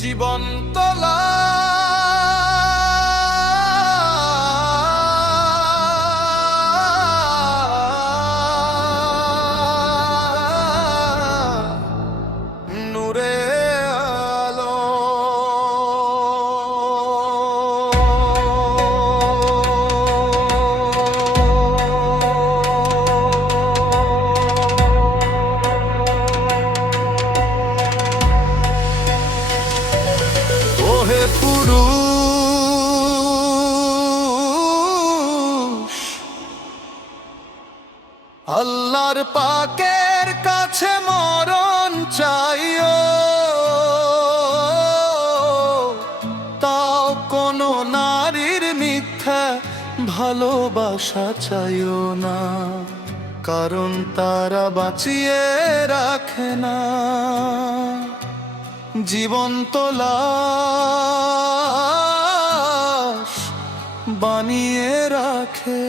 জীবন তলা নূরে আলো। ওহে পুরুষ, আল্লাহর পাকের কাছে মরণ চাইও, তাও কোনো নারীর মিথ্যা ভালোবাসা চাইও না, কারণ তারা বাঁচিয়ে রাখে না, জীবন্ত লাশ বানিয়ে রাখে।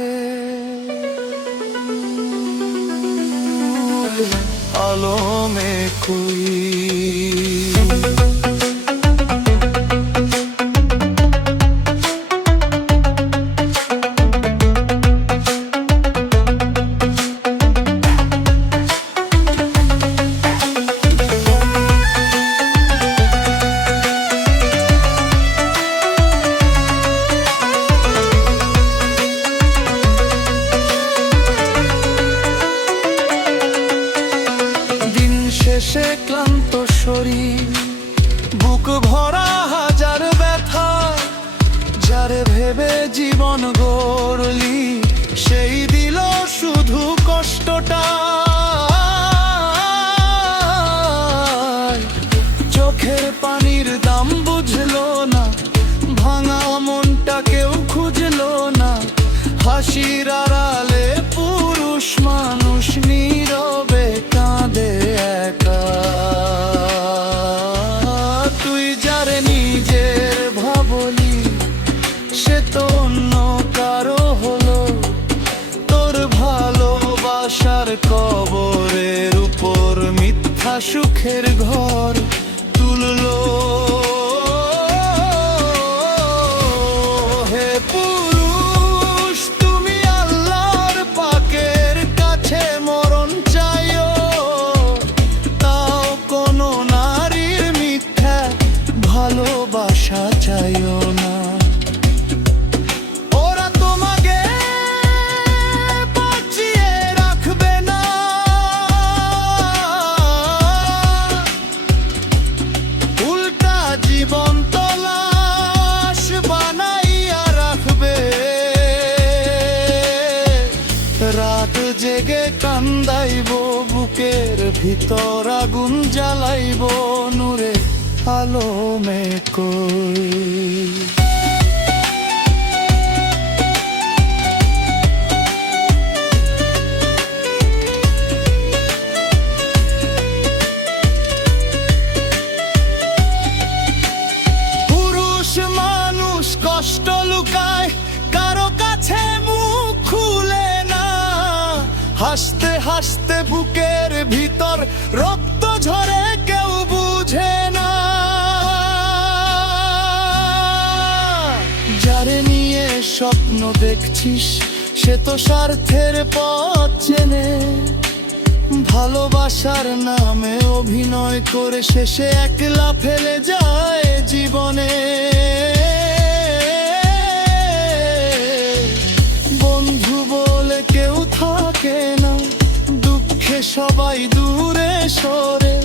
আলো মে কোই শেষে ক্লান্ত শরীর, বুক ভরা হাজার ব্যথা, যারে ভেবে জীবন গড়লি সেই দিল শুধু কষ্টটা। চোখের পানির দাম বুঝলো না, ভাঙা মনটা কেউ খুঁজলো না, হাসির আড়ালে পুরুষ মানুষ নীরবে কাঁদে একা। তুই যারে নিজের ভাবলি সে তো অন্য কারো হলো, তোর ভালোবাসার কবরের উপর মিথ্যা সুখের ঘর তুললো। হে পুরুষ, তুমি আল্লাহর পাকের কাছে মরণ চাইও, তাও কোনো নারীর মিথ্যা ভালোবাসা চাইও না। ওরা তোমাকে বাঁচিয়ে রাখবে না, উল্টা জীবন তলাশ বানাইয়া রাখবে। রাত জেগে কান্দাইব, বুকের ভিতর আগুন জ্বালাইব, নূরে আলো মে কোই। পুরুষ মানুষ কষ্ট লুকায়, কারো কাছে মুখ খুলে না, হাসতে হাসতে বুকের ভিতর রক্ত ঝরে কেউ বুঝে না। যারে নিয়ে স্বপ্ন দেখছিস সে তো স্বার্থের পথ চেনে, ভালোবাসার নামে অভিনয় করে শেষে একলা ফেলে যায় জীবনে। বন্ধু বলে কেউ থাকে না, দুঃখে সবাই দূরে সরে,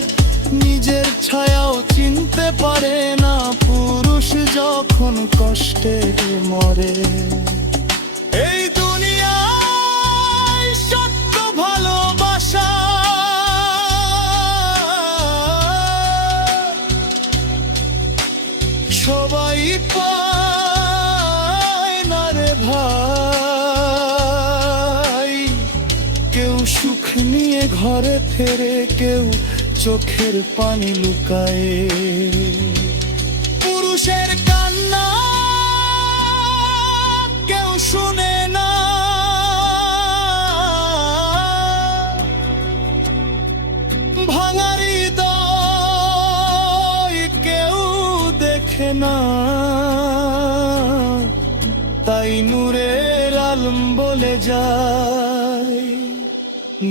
নিজের ছায়াও চিনতে পারে না পুরুষ যখন কষ্টে মরে। এই দুনিয়ায় সত্য ভালোবাসা সবাই পায় না রে ভাই, কেউ সুখ নিয়ে ঘরে ফেরে, কেউ চোখের পানি লুকায়। পুরুষের কান্না কেউ শুনে না, ভাঙারি হৃদয় কেউ না, তাই নূরের আলম বলে যায়,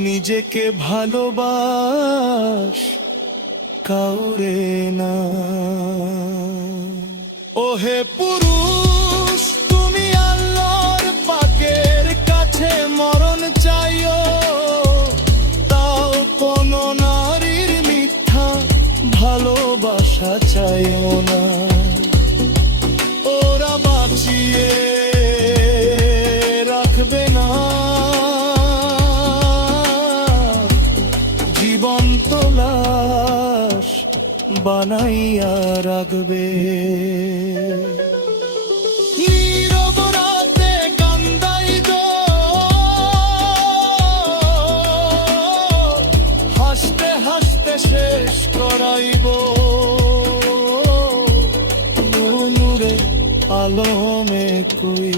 নিজেকে ভালোবাস কাউরে না। ওহে পুরুষ, তুমি আল্লাহর পাকের কাছে মরণ চাইও, তাও কোন নারীর মিথ্যা ভালোবাসা চাইও না। ওরা বাঁচিয়ে রাখবে না, জীবন্ত লাশ বানাইয়া রাখবে। নীরব রাতে কান্দাইব, হাসতে হাসতে শেষ করাইব, নূরে আলমে কই।